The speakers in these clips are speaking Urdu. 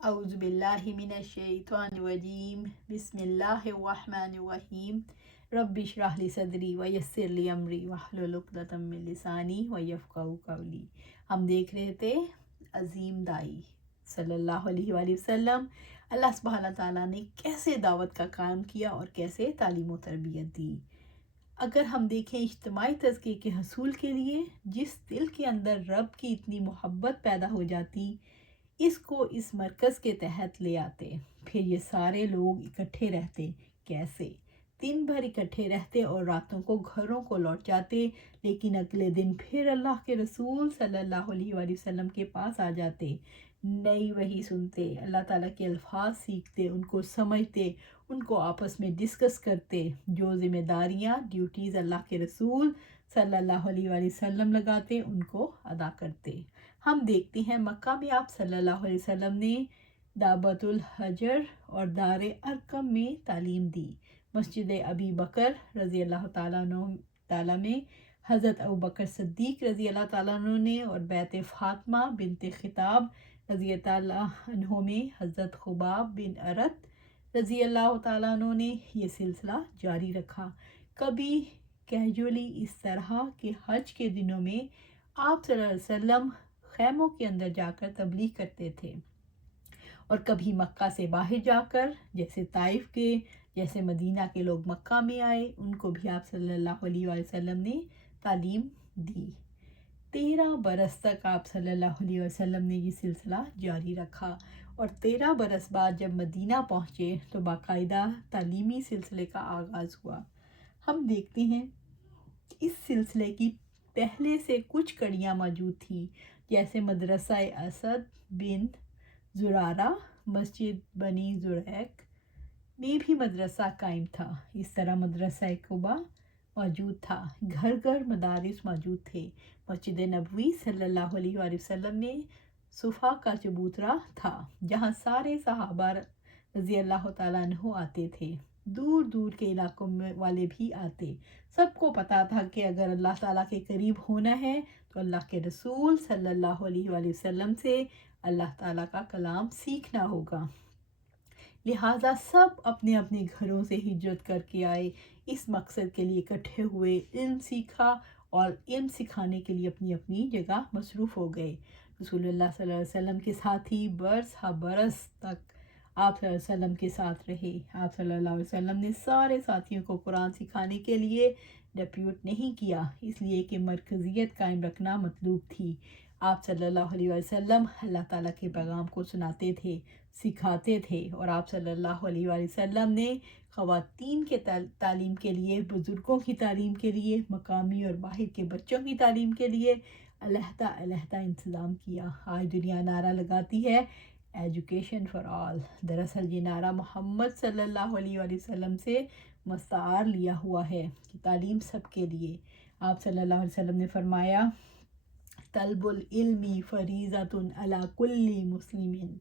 اعوذ باللہ من الشیطان الرجیم بسم اللہ الرحمن الرحیم رب اشرح لی صدری ویسر لی امری واحلل عقدۃ من لسانی ویفقہوا قولی۔ ہم دیکھ رہے تھے عظیم دائی صلی اللہ علیہ وآلہ وسلم، اللہ سبحانہ تعالیٰ نے کیسے دعوت کا کام کیا اور کیسے تعلیم و تربیت دی۔ اگر ہم دیکھیں اجتماعی تزکیے کے حصول کے لیے جس دل کے اندر رب کی اتنی محبت پیدا ہو جاتی، اس کو اس مرکز کے تحت لے آتے، پھر یہ سارے لوگ اکٹھے رہتے۔ کیسے؟ دن بھر اکٹھے رہتے اور راتوں کو گھروں کو لوٹ جاتے، لیکن اگلے دن پھر اللہ کے رسول صلی اللہ علیہ وآلہ وسلم کے پاس آ جاتے، نئی وحی سنتے، اللہ تعالیٰ کے الفاظ سیکھتے، ان کو سمجھتے، ان کو آپس میں ڈسکس کرتے، جو ذمہ داریاں ڈیوٹیز اللہ کے رسول صلی اللہ علیہ وآلہ وسلم لگاتے ان کو ادا کرتے۔ ہم دیکھتے ہیں مکہ میں آپ صلی اللہ علیہ وسلم نے دعوت الحجر اور دار ارقم میں تعلیم دی۔ مسجد ابی بکر رضی اللہ تعالیٰ میں حضرت ابوبکر صدیق رضی اللہ تعالیٰ عنہ نے، اور بیت فاطمہ بنت خطاب رضی اللہ عنہ میں حضرت خباب بن ارت رضی اللہ تعالیٰ عنہ نے یہ سلسلہ جاری رکھا۔ کبھی کیجولی اس طرح کہ حج کے دنوں میں آپ صلی اللہ علیہ وسلم خیموں کے اندر جا کر تبلیغ کرتے تھے، اور کبھی مکہ سے باہر جا کر، جیسے طائف کے، جیسے مدینہ کے لوگ مکہ میں آئے، ان کو بھی آپ صلی اللہ علیہ وآلہ وسلم نے تعلیم دی۔ 13 برس تک آپ صلی اللہ علیہ وسلم نے یہ سلسلہ جاری رکھا، اور 13 برس بعد جب مدینہ پہنچے تو باقاعدہ تعلیمی سلسلے کا آغاز ہوا۔ ہم دیکھتے ہیں اس سلسلے کی پہلے سے کچھ کڑیاں موجود تھیں، جیسے مدرسہ اسد بن زرارہ، مسجد بنی زریق میں بھی مدرسہ قائم تھا۔ اس طرح مدرسہ قباء موجود تھا، گھر گھر مدارس موجود تھے۔ مسجد نبوی صلی اللہ علیہ وآلہ وسلم میں صفا کا چبوترا تھا، جہاں سارے صحابہ رضی اللہ تعالیٰ عنہ آتے تھے، دور دور کے علاقوں میں والے بھی آتے۔ سب کو پتہ تھا کہ اگر اللہ تعالیٰ کے قریب ہونا ہے تو اللہ کے رسول صلی اللہ علیہ وآلہ وسلم سے اللہ تعالیٰ کا کلام سیکھنا ہوگا، لہٰذا سب اپنے اپنے گھروں سے ہجرت کر کے آئے، اس مقصد کے لیے اکٹھے ہوئے، علم سیکھا اور علم سکھانے کے لیے اپنی اپنی جگہ مصروف ہو گئے۔ رسول اللہ صلی اللہ علیہ وسلم کے ساتھی برس ہا برس تک آپ صلی اللہ علیہ وسلم کے ساتھ رہے۔ آپ صلی اللہ علیہ وسلم نے سارے ساتھیوں کو قرآن سکھانے کے لیے ڈپیوٹ نہیں کیا، اس لیے کہ مرکزیت قائم رکھنا مطلوب تھی۔ آپ صلی اللہ علیہ وسلم اللہ تعالیٰ کے پیغام کو سناتے تھے، سکھاتے تھے، اور آپ صلی اللہ علیہ وسلم نے خواتین کے تعلیم کے لیے، بزرگوں کی تعلیم کے لیے، مقامی اور باہر کے بچوں کی تعلیم کے لیے علیحدہ علیحدہ انتظام کیا۔ آج دنیا نعرہ لگاتی ہے ایجوکیشن فار آل، دراصل یہ نعرہ محمد صلی اللہ علیہ وسلم سے مستعار لیا ہوا ہے کہ تعلیم سب کے لیے۔ آپ صلی اللہ علیہ وسلم نے فرمایا طلب العلم فریضۃ علی کل مسلم،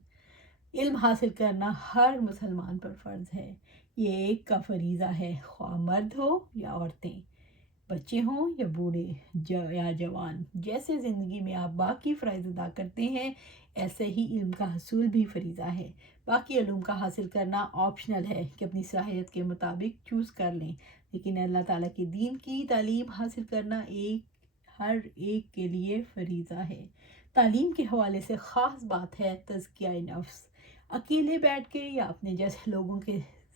علم حاصل کرنا ہر مسلمان پر فرض ہے، یہ ایک کا فریضہ ہے، خواہ مرد ہو یا عورتیں، بچے ہوں یا بوڑھے یا جوان۔ جیسے زندگی میں آپ باقی فرائض ادا کرتے ہیں، ایسے ہی علم کا حصول بھی فریضہ ہے۔ باقی علوم کا حاصل کرنا آپشنل ہے کہ اپنی صلاحیت کے مطابق چوز کر لیں، لیکن اللہ تعالیٰ کے دین کی تعلیم حاصل کرنا ہر ایک کے لیے فریضہ ہے۔ تعلیم کے حوالے سے خاص بات ہے تزکیہ نفس۔ اکیلے بیٹھ کے یا اپنے جیسے لوگوں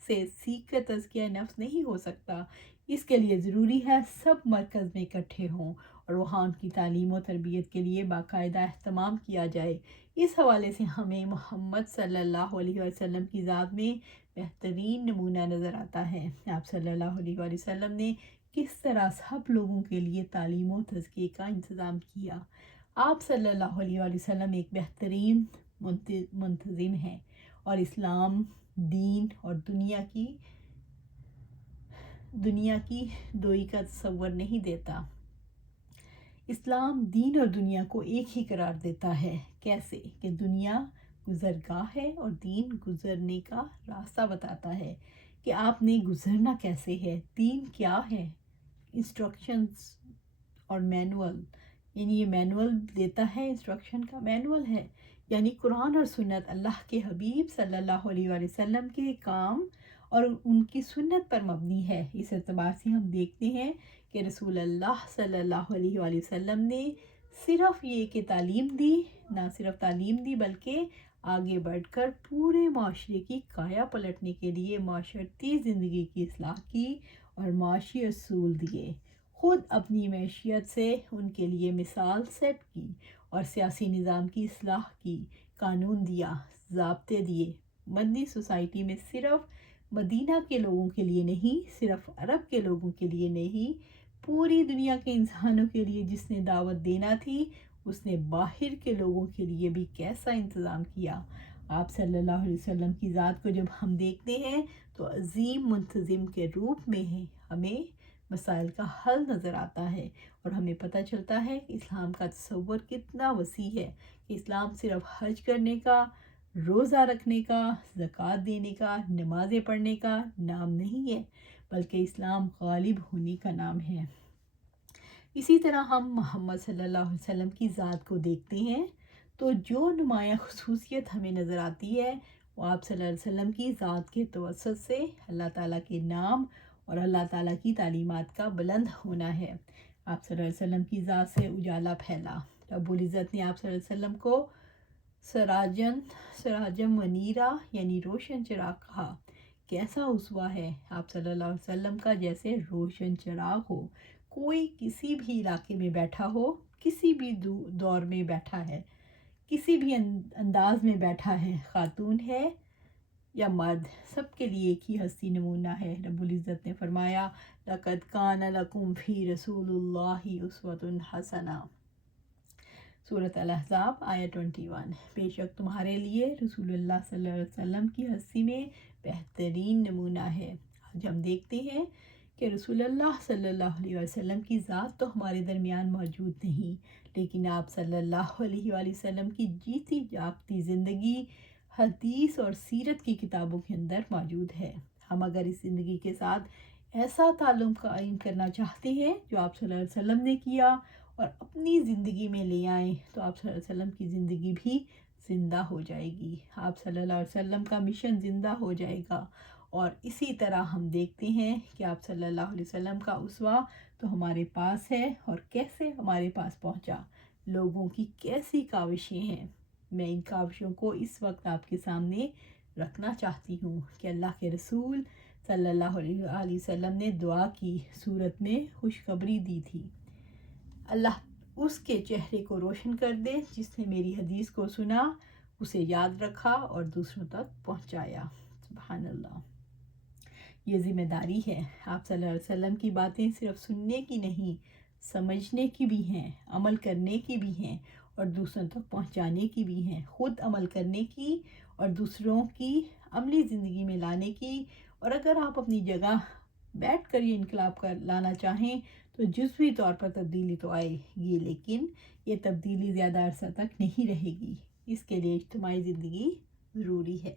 سے سیکھ کر تزکیہ نفس نہیں ہو سکتا، اس کے لیے ضروری ہے سب مرکز میں اکٹھے ہوں اور وہاں ان کی تعلیم و تربیت کے لیے باقاعدہ اہتمام کیا جائے۔ اس حوالے سے ہمیں محمد صلی اللہ علیہ وسلم کی ذات میں بہترین نمونہ نظر آتا ہے۔ آپ صلی اللہ علیہ وسلم نے کس طرح سب لوگوں کے لیے تعلیم و تزکیے کا انتظام کیا۔ آپ صلی اللہ علیہ وسلم ایک بہترین منتظم ہیں، اور اسلام دین اور دنیا کی دوئی کا تصور نہیں دیتا۔ اسلام دین اور دنیا کو ایک ہی قرار دیتا ہے۔ کیسے؟ کہ دنیا گزرگاہ ہے اور دین گزرنے کا راستہ بتاتا ہے کہ آپ نے گزرنا کیسے ہے، دین کیا ہے، انسٹرکشنز اور مینول، یعنی یہ مینول دیتا ہے، انسٹرکشن کا مینول ہے یعنی قرآن اور سنت اللہ کے حبیب صلی اللہ علیہ وآلہ وسلم کے کام اور ان کی سنت پر مبنی ہے۔ اس اعتبار سے ہم دیکھتے ہیں کہ رسول اللہ صلی اللہ علیہ وآلہ وسلم نے صرف یہ کہ تعلیم دی، نہ صرف تعلیم دی بلکہ آگے بڑھ کر پورے معاشرے کی کایا پلٹنے کے لیے معاشرتی زندگی کی اصلاح کی اور معاشی اصول دیے، خود اپنی معیشت سے ان کے لیے مثال سیٹ کی اور سیاسی نظام کی اصلاح کی، قانون دیا، ضابطے دیے۔ مدنی سوسائٹی میں صرف مدینہ کے لوگوں کے لیے نہیں، صرف عرب کے لوگوں کے لیے نہیں، پوری دنیا کے انسانوں کے لیے جس نے دعوت دینا تھی، اس نے باہر کے لوگوں کے لیے بھی کیسا انتظام کیا۔ آپ صلی اللہ علیہ وسلم کی ذات کو جب ہم دیکھتے ہیں تو عظیم منتظم کے روپ میں ہمیں مسائل کا حل نظر آتا ہے، اور ہمیں پتہ چلتا ہے کہ اسلام کا تصور کتنا وسیع ہے، کہ اسلام صرف حج کرنے کا، روزہ رکھنے کا، زکوٰۃ دینے کا، نمازیں پڑھنے کا نام نہیں ہے، بلکہ اسلام غالب ہونے کا نام ہے۔ اسی طرح ہم محمد صلی اللہ علیہ وسلم کی ذات کو دیکھتے ہیں تو جو نمایاں خصوصیت ہمیں نظر آتی ہے وہ آپ صلی اللہ علیہ وسلم کی ذات کے توسط سے اللہ تعالیٰ کے نام اور اللہ تعالیٰ کی تعلیمات کا بلند ہونا ہے۔ آپ صلی اللہ علیہ وسلم کی ذات سے اجالا پھیلا۔ رب العزت نے آپ صلی اللہ علیہ وسلم کو سراجم منیرہ یعنی روشن چراغ کہا۔ کیسا اسوہ ہے آپ صلی اللہ علیہ وسلم کا، جیسے روشن چراغ ہو، کوئی کسی بھی علاقے میں بیٹھا ہو، کسی بھی دور میں بیٹھا ہے، کسی بھی انداز میں بیٹھا ہے، خاتون ہے یا مرد، سب کے لیے ایک ہی ہستی نمونہ ہے۔ رب العزت نے فرمایا لَقَدْ كَانَ لَكُمْ فِي رَسُولِ اللَّهِ أُسْوَةٌ حَسَنَةٌ، سورۃ الاحزاب آیت 21۔ بے شک تمہارے لیے رسول اللہ صلی اللہ علیہ وسلم کی ہستی میں بہترین نمونہ ہے۔ آج ہم دیکھتے ہیں کہ رسول اللہ صلی اللہ علیہ وسلم کی ذات تو ہمارے درمیان موجود نہیں، لیکن آپ صلی اللہ علیہ وآلہ وسلم کی جیتی جاگتی زندگی حدیث اور سیرت کی کتابوں کے اندر موجود ہے۔ ہم اگر اس زندگی کے ساتھ ایسا تعلق قائم کرنا چاہتے ہیں جو آپ صلی اللہ علیہ وسلم نے کیا اور اپنی زندگی میں لے آئیں تو آپ صلی اللہ علیہ وسلم کی زندگی بھی زندہ ہو جائے گی، آپ صلی اللہ علیہ وسلم کا مشن زندہ ہو جائے گا۔ اور اسی طرح ہم دیکھتے ہیں کہ آپ صلی اللہ علیہ وسلم کا اسوہ تو ہمارے پاس ہے، اور کیسے ہمارے پاس پہنچا، لوگوں کی کیسی کاوشیں ہیں۔ میں ان کاوشوں کو اس وقت آپ کے سامنے رکھنا چاہتی ہوں کہ اللہ کے رسول صلی اللہ علیہ وسلم نے دعا کی صورت میں خوشخبری دی تھی، اللہ اس کے چہرے کو روشن کر دے جس نے میری حدیث کو سنا، اسے یاد رکھا اور دوسروں تک پہنچایا۔ سبحان اللہ، یہ ذمہ داری ہے۔ آپ صلی اللہ علیہ وسلم کی باتیں صرف سننے کی نہیں، سمجھنے کی بھی ہیں، عمل کرنے کی بھی ہیں اور دوسروں تک پہنچانے کی بھی ہیں، خود عمل کرنے کی اور دوسروں کی عملی زندگی میں لانے کی۔ اور اگر آپ اپنی جگہ بیٹھ کر یہ انقلاب لانا چاہیں تو جزوی طور پر تبدیلی تو آئے گی، لیکن یہ تبدیلی زیادہ عرصہ تک نہیں رہے گی، اس کے لیے اجتماعی زندگی ضروری ہے۔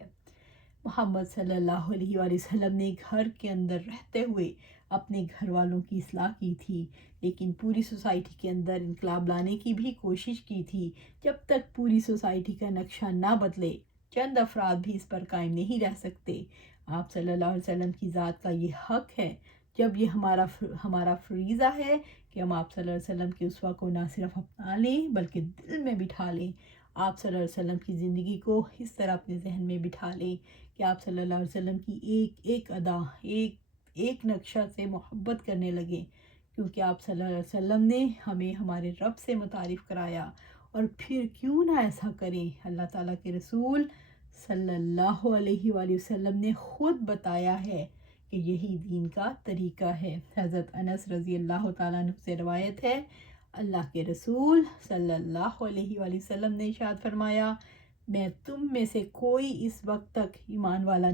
محمد صلی اللہ علیہ وآلہ وسلم نے گھر کے اندر رہتے ہوئے اپنے گھر والوں کی اصلاح کی تھی، لیکن پوری سوسائٹی کے اندر انقلاب لانے کی بھی کوشش کی تھی۔ جب تک پوری سوسائٹی کا نقشہ نہ بدلے، چند افراد بھی اس پر قائم نہیں رہ سکتے۔ آپ صلی اللہ علیہ وسلم کی ذات کا یہ حق ہے، جب یہ ہمارا فریضہ ہے کہ ہم آپ صلی اللہ علیہ وسلم کے اسوہ کو نہ صرف اپنا لیں بلکہ دل میں بٹھا لیں، آپ صلی اللہ علیہ وسلم کی زندگی کو اس طرح اپنے ذہن میں بٹھا لیں کہ آپ صلی اللہ علیہ وسلم کی ایک ایک ادا، ایک نقشہ سے محبت کرنے لگیں، کیونکہ آپ صلی اللہ علیہ وسلم نے ہمیں ہمارے رب سے متعارف کرایا۔ اور پھر کیوں نہ ایسا کریں، اللہ تعالیٰ کے رسول صلی اللہ علیہ وآلہ وسلم نے خود بتایا ہے کہ یہی دین کا طریقہ ہے۔ حضرت انس رضی اللہ تعالیٰ عنہ سے روایت ہے، اللہ کے رسول صلی اللہ علیہ وآلہ وسلم نے ارشاد فرمایا، میں تم میں سے کوئی اس وقت تک ایمان والا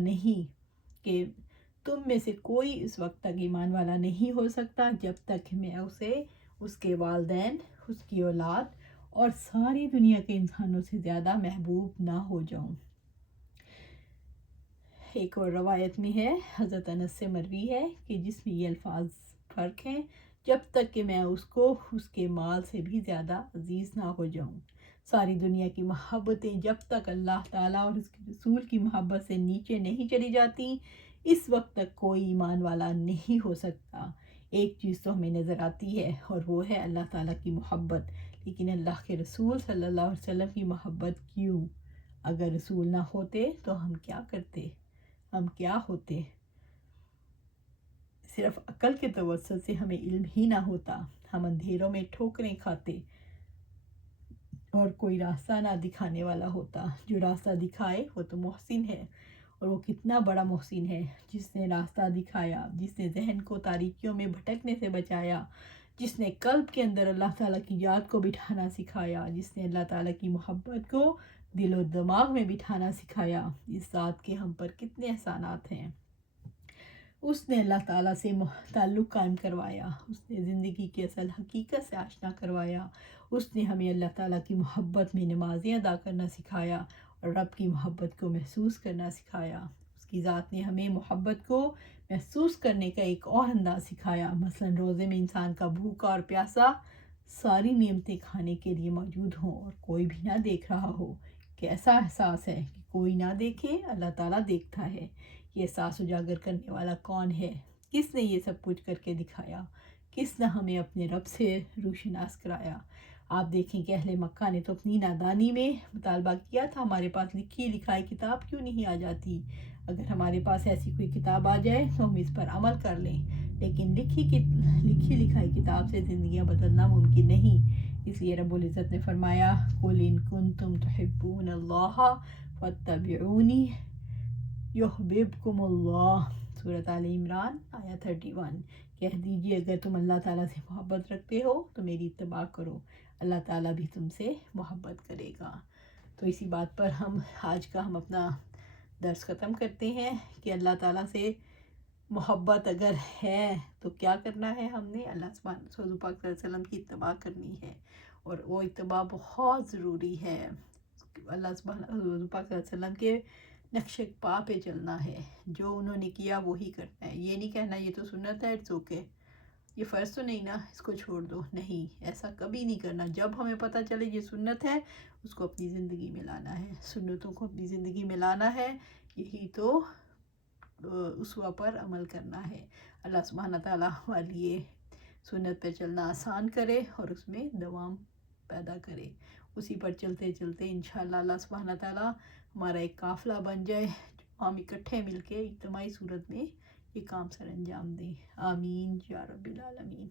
نہیں ہو سکتا جب تک میں اسے، اس کے والدین، اس کی اولاد اور ساری دنیا کے انسانوں سے زیادہ محبوب نہ ہو جاؤں۔ ایک اور روایت میں ہے، حضرت انس سے مروی ہے کہ جس میں یہ الفاظ فرق ہیں، جب تک کہ میں اس کو اس کے مال سے بھی زیادہ عزیز نہ ہو جاؤں۔ ساری دنیا کی محبتیں جب تک اللہ تعالیٰ اور اس کے رسول کی محبت سے نیچے نہیں چلی جاتی، اس وقت تک کوئی ایمان والا نہیں ہو سکتا۔ ایک چیز تو ہمیں نظر آتی ہے اور وہ ہے اللہ تعالیٰ کی محبت، لیکن اللہ کے رسول صلی اللہ علیہ وسلم کی محبت کیوں؟ اگر رسول نہ ہوتے تو ہم کیا کرتے؟ ہم کیا ہوتے؟ صرف عقل کے توسط سے ہمیں علم ہی نہ ہوتا، ہم اندھیروں میں ٹھوکریں کھاتے اور کوئی راستہ نہ دکھانے والا ہوتا۔ جو راستہ دکھائے وہ تو محسن ہے، اور وہ کتنا بڑا محسن ہے، جس نے راستہ دکھایا، جس نے ذہن کو تاریکیوں میں بھٹکنے سے بچایا، جس نے قلب کے اندر اللہ تعالیٰ کی یاد کو بٹھانا سکھایا، جس نے اللہ تعالیٰ کی محبت کو دل و دماغ میں بٹھانا سکھایا۔ اس ذات کے ہم پر کتنے احسانات ہیں۔ اس نے اللہ تعالیٰ سے تعلق قائم کروایا، اس نے زندگی کی اصل حقیقت سے آشنا کروایا، اس نے ہمیں اللہ تعالیٰ کی محبت میں نمازیں ادا کرنا سکھایا اور رب کی محبت کو محسوس کرنا سکھایا۔ اس کی ذات نے ہمیں محبت کو محسوس کرنے کا ایک اور انداز سکھایا، مثلاً روزے میں انسان کا بھوکا اور پیاسا ساری نعمتیں کھانے کے لیے موجود ہوں اور کوئی بھی نہ دیکھ رہا ہو۔ کیسا احساس ہے کہ کوئی نہ دیکھے، اللہ تعالیٰ دیکھتا ہے۔ یہ احساس اجاگر کرنے والا کون ہے؟ کس نے یہ سب کچھ کر کے دکھایا؟ کس نے ہمیں اپنے رب سے روشناس کرایا؟ آپ دیکھیں کہ اہل مکہ نے تو اپنی نادانی میں مطالبہ کیا تھا، ہمارے پاس لکھی لکھائی کتاب کیوں نہیں آ جاتی؟ اگر ہمارے پاس ایسی کوئی کتاب آ جائے تو ہم اس پر عمل کر لیں، لیکن لکھی لکھائی کتاب سے زندگیاں بدلنا ممکن نہیں۔ اس لیے رب العزت نے فرمایا، قُلْ إِن كُنتُمْ تُحِبُّونَ اللَّهَ فَاتَّبِعُونِي یحببکم اللہ، سورۃ آل عمران آیہ 31۔ کہہ دیجیے اگر تم اللہ تعالیٰ سے محبت رکھتے ہو تو میری اتباع کرو، اللہ تعالیٰ بھی تم سے محبت کرے گا۔ تو اسی بات پر آج کا ہم اپنا درس ختم کرتے ہیں کہ اللہ تعالیٰ سے محبت اگر ہے تو کیا کرنا ہے؟ ہم نے اللہ سبحانہ حضور پاک صلی اللہ علیہ وسلم کی اتباع کرنی ہے، اور وہ اتباع بہت ضروری ہے۔ اللہ سبحانہ حضور پاک صلی اللہ علیہ وسلم کے نقش پا پہ چلنا ہے، جو انہوں نے کیا وہی کرنا ہے۔ یہ نہیں کہنا یہ تو سنت ہے، اٹس اوکے، یہ فرض تو نہیں نا، اس کو چھوڑ دو، نہیں، ایسا کبھی نہیں کرنا۔ جب ہمیں پتہ چلے یہ سنت ہے، اس کو اپنی زندگی میں لانا ہے، سنتوں کو اپنی زندگی میں لانا ہے، یہی تو اسوہ پر عمل کرنا ہے۔ اللہ سبحانہ تعالیٰ ہمارے لیے سنت پہ چلنا آسان کرے اور اس میں دوام پیدا کرے، اسی پر چلتے چلتے انشاءاللہ اللہ سبحانہ تعالیٰ ہمارا ایک قافلہ بن جائے، ہم اکٹھے مل کے اجتماعی صورت میں یہ کام سر انجام دیں۔ آمین یا رب العالمین۔